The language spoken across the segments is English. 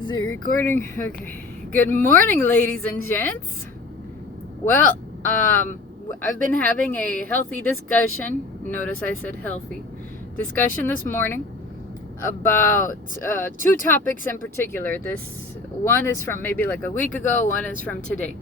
Is it recording? Okay. Good morning, ladies and gents. Well, I've been having a healthy discussion. Notice I said healthy discussion this morning about two topics in particular. This one is from maybe like a week ago, one is from today.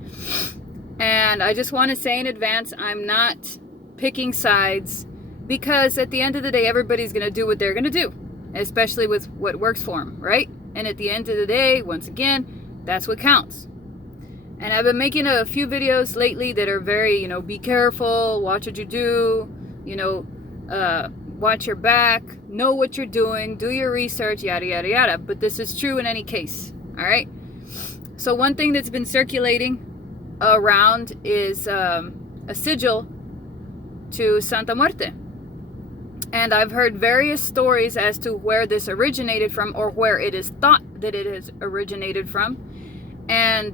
And I just want to say in advance, I'm not picking sides because at the end of the day, everybody's going to do what they're going to do, especially with what works for them, right? And at the end of the day, once again, that's what counts. And I've been making a few videos lately that are very, be careful, watch what you do, watch your back, know what you're doing, do your research, yada, yada, yada. But this is true in any case, all right? So one thing that's been circulating around is a sigil to Santa Muerte. And I've heard various stories as to where this originated from, or where it is thought that it has originated from. And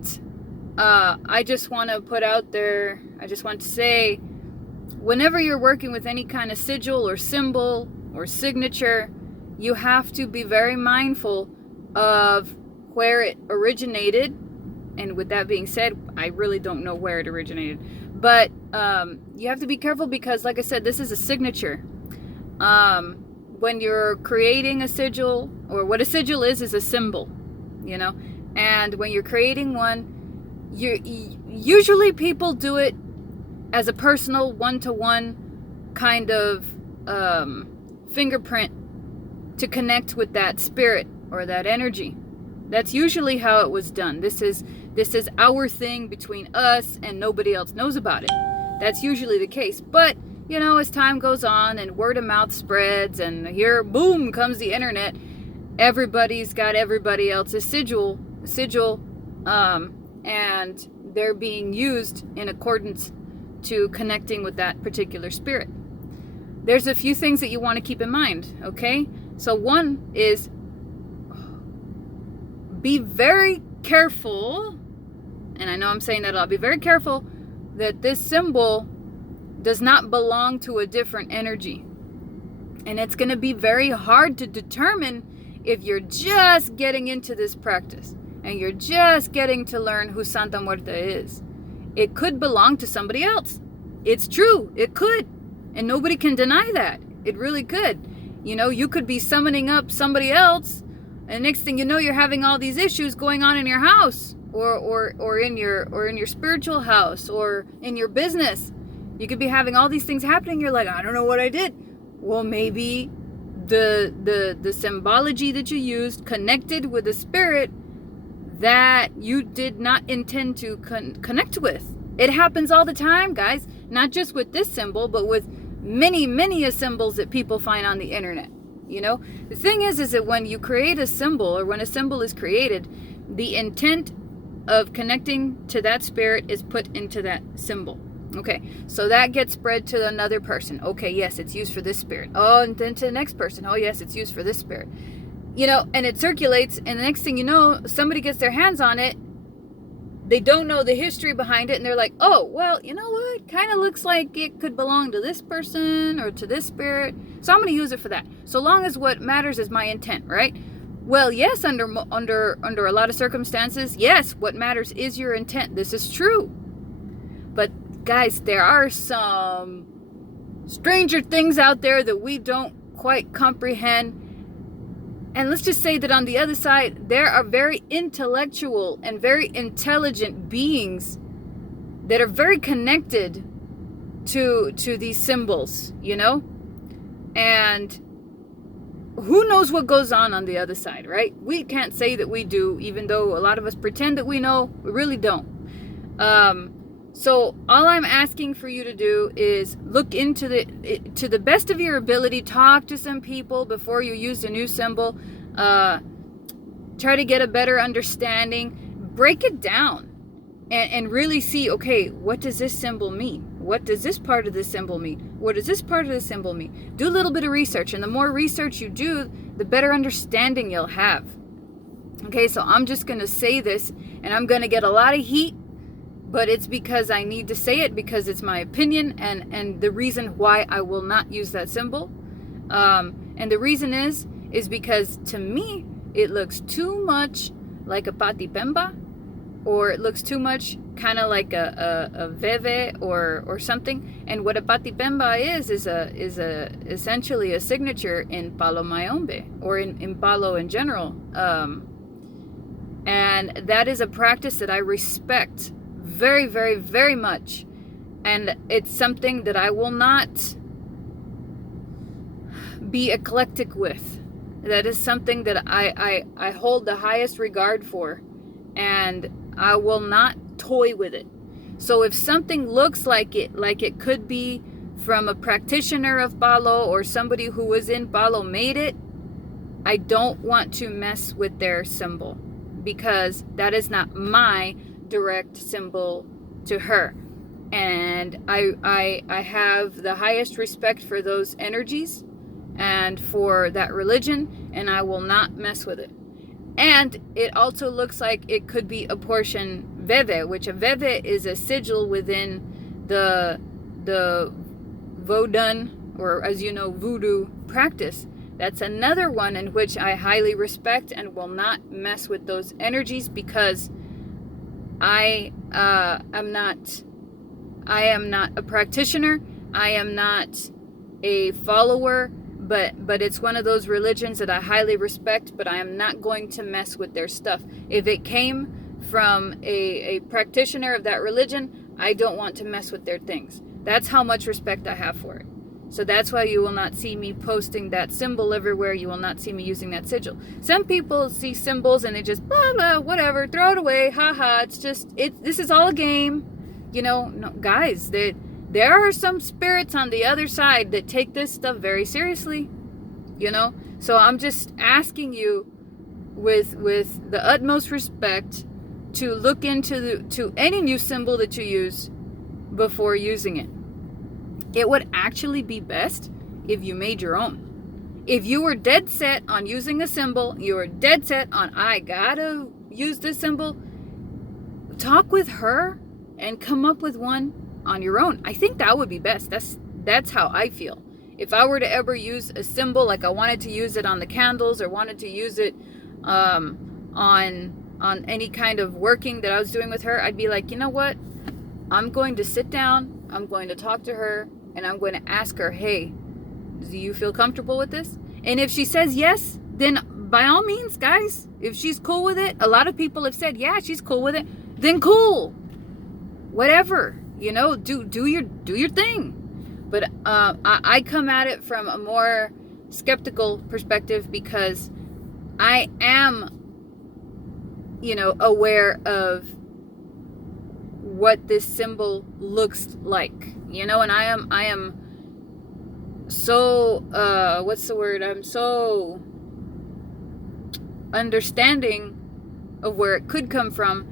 I just want to put out there, I just want to say, whenever you're working with any kind of sigil or symbol or signature, you have to be very mindful of where it originated. And with that being said, I really don't know where it originated. But you have to be careful because, like I said, this is a signature. When you're creating a sigil, or what a sigil is a symbol, and when you're creating one, usually people do it as a personal one-to-one kind of fingerprint to connect with that spirit or that energy. That's usually how it was done. This is our thing between us, and nobody else knows about it. That's usually the case. But as time goes on and word of mouth spreads, and here, boom, comes the internet. Everybody's got everybody else's sigil, and they're being used in accordance to connecting with that particular spirit. There's a few things that you want to keep in mind, okay? So one is, be very careful, and I know I'm saying that a lot, be very careful that this symbol does not belong to a different energy. And it's going to be very hard to determine if you're just getting into this practice and you're just getting to learn who Santa Muerte is. It could belong to somebody else. It's true. It could. And nobody can deny that. It really could. You could be summoning up somebody else, and next thing you know, you're having all these issues going on in your house or in your spiritual house or in your business. You could be having all these things happening. You're like, I don't know what I did. Well, maybe the symbology that you used connected with a spirit that you did not intend to connect with. It happens all the time, guys. Not just with this symbol, but with many, many symbols that people find on the internet. The thing is that when you create a symbol, or when a symbol is created, the intent of connecting to that spirit is put into that symbol. Okay, so that gets spread to another person. Okay, yes, it's used for this spirit. Oh, and then to the next person. Oh, yes, it's used for this spirit. And it circulates, and the next thing you know, somebody gets their hands on it. They don't know the history behind it, and they're like, oh, well, you know what? Kind of looks like it could belong to this person or to this spirit. So I'm going to use it for that. So long as what matters is my intent, right? Well, yes, under a lot of circumstances, yes, what matters is your intent. This is true. But guys, there are some stranger things out there that we don't quite comprehend. And let's just say that on the other side, there are very intellectual and very intelligent beings that are very connected to these symbols, And who knows what goes on the other side, right? We can't say that we do, even though a lot of us pretend that we know. We really don't. So all I'm asking for you to do is look into to the best of your ability, talk to some people before you use a new symbol, try to get a better understanding, break it down, and really see, okay, what does this symbol mean? What does this part of the symbol mean? What does this part of the symbol mean? Do a little bit of research, and the more research you do, the better understanding you'll have. Okay, so I'm just going to say this, and I'm going to get a lot of heat, but it's because I need to say it, because it's my opinion and the reason why I will not use that symbol. And the reason is because to me, it looks too much like a patipemba, or it looks too much kind of like a veve or something. And what a patipemba is essentially a signature in Palo Mayombe, or in Palo in general. And that is a practice that I respect very, very, very much. And it's something that I will not be eclectic with. That is something that I hold the highest regard for. And I will not toy with it. So if something looks like it could be from a practitioner of Palo, or somebody who was in Palo made it, I don't want to mess with their symbol, because that is not my direct symbol to her. And I have the highest respect for those energies and for that religion, and I will not mess with it. And it also looks like it could be a portion veve, which a veve is a sigil within the Vodun, or as you know, voodoo practice. That's another one in which I highly respect and will not mess with those energies, because I am not a practitioner. I am not a follower, but it's one of those religions that I highly respect, but I am not going to mess with their stuff. If it came from a practitioner of that religion, I don't want to mess with their things. That's how much respect I have for it. So that's why you will not see me posting that symbol everywhere. You will not see me using that sigil. Some people see symbols and they just blah blah whatever, throw it away, haha. It's just this is all a game, No, guys, there are some spirits on the other side that take this stuff very seriously, So I'm just asking you, with the utmost respect, to look into any new symbol that you use before using it. It would actually be best if you made your own. If you were dead set on using a symbol, you were dead set on, I gotta use this symbol, talk with her and come up with one on your own. I think that would be best. That's how I feel. If I were to ever use a symbol, like I wanted to use it on the candles, or wanted to use it on any kind of working that I was doing with her, I'd be like, you know what? I'm going to sit down, I'm going to talk to her, and I'm going to ask her, hey, do you feel comfortable with this? And if she says yes, then by all means, guys, if she's cool with it, a lot of people have said, yeah, she's cool with it, then cool. Whatever, do your thing. But I come at it from a more skeptical perspective, because I am, aware of what this symbol looks like, and I am so, what's the word? I'm so understanding of where it could come from,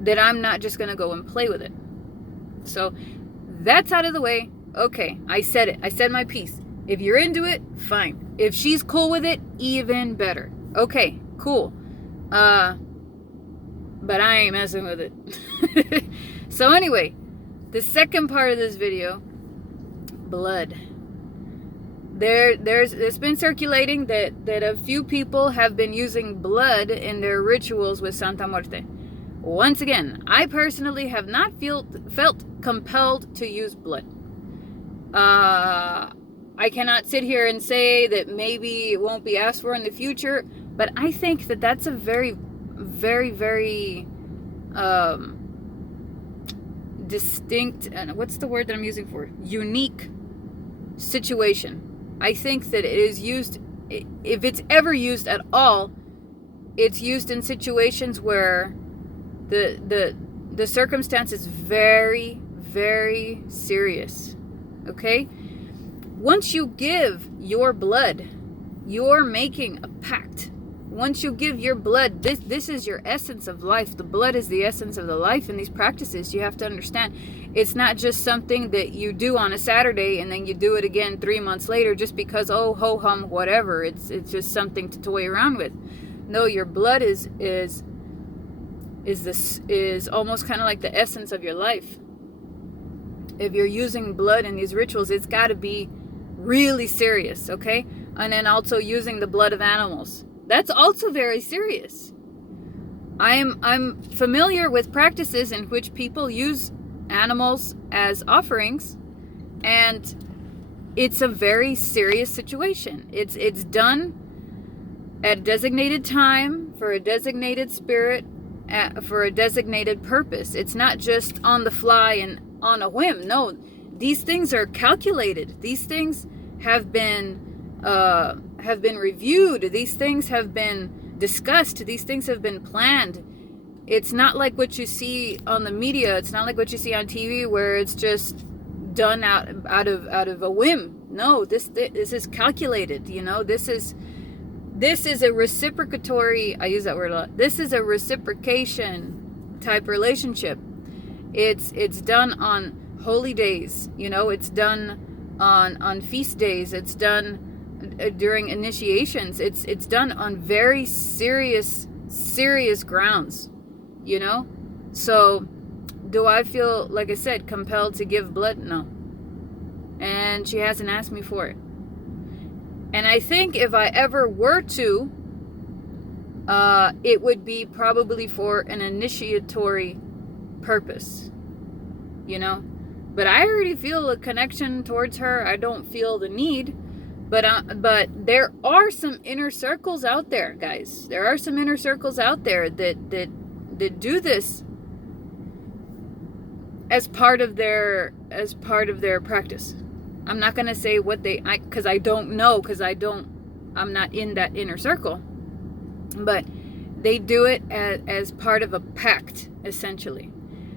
that I'm not just going to go and play with it. So that's out of the way. Okay, I said it. I said my piece. If you're into it, fine. If she's cool with it, even better. Okay, cool. But I ain't messing with it. So anyway, the second part of this video, blood. It's been circulating that a few people have been using blood in their rituals with Santa Muerte. Once again, I personally have not felt compelled to use blood. I cannot sit here and say that maybe it won't be asked for in the future, but I think that that's a very, very, very distinct, and what's the word that I'm using for? Unique situation. I think that it is used, if it's ever used at all, it's used in situations where the circumstance is very, very serious. Okay? Once you give your blood, you're making a pact. Once you give your blood, this is your essence of life. The blood is the essence of the life in these practices. You have to understand, it's not just something that you do on a Saturday and then you do it again 3 months later just because, oh, ho hum, whatever. It's just something to toy around with. No, your blood is almost kind of like the essence of your life. If you're using blood in these rituals, it's got to be really serious, okay? And then also using the blood of animals. That's also very serious. I'm familiar with practices in which people use animals as offerings, and it's a very serious situation. It's done at a designated time for a designated spirit for a designated purpose. It's not just on the fly and on a whim. No, these things are calculated. These things have been reviewed. These things have been discussed. These things have been planned. It's not like what you see on the media. It's not like what you see on TV where it's just done out of a whim. No, this is calculated. You know, this is a reciprocatory. I use that word a lot. This is a reciprocation type relationship. It's done on holy days. You know, it's done on feast days. It's done during initiations. It's done on very serious grounds. You know, so do I feel, like I said, compelled to give blood? No. And she hasn't asked me for it. And I think if I ever were to, it would be probably for an initiatory purpose, you know. But I already feel a connection towards her. I don't feel the need. But there are some inner circles out there, guys. There are some inner circles out there that do this as part of their practice. I'm not going to say what because I don't know, I'm not in that inner circle. But they do it as part of a pact, essentially.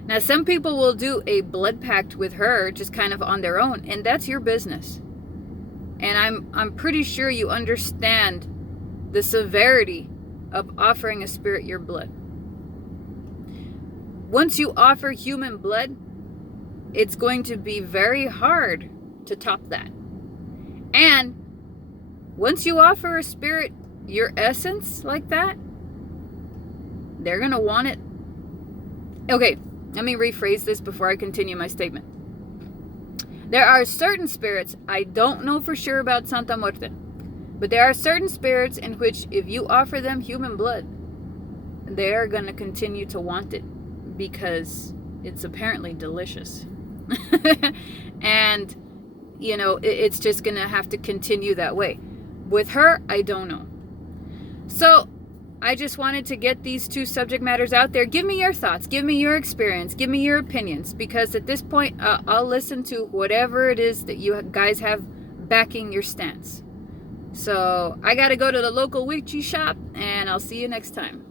Now, some people will do a blood pact with her just kind of on their own, and that's your business. And I'm pretty sure you understand the severity of offering a spirit your blood. Once you offer human blood, it's going to be very hard to top that. And once you offer a spirit your essence like that, they're going to want it. Okay, let me rephrase this before I continue my statement. There are certain spirits, I don't know for sure about Santa Muerte, but there are certain spirits in which if you offer them human blood, they are going to continue to want it because it's apparently delicious. And, you know, it's just going to have to continue that way. With her, I don't know. So I just wanted to get these two subject matters out there. Give me your thoughts. Give me your experience. Give me your opinions. Because at this point, I'll listen to whatever it is that you guys have backing your stance. So I got to go to the local witchy shop, and I'll see you next time.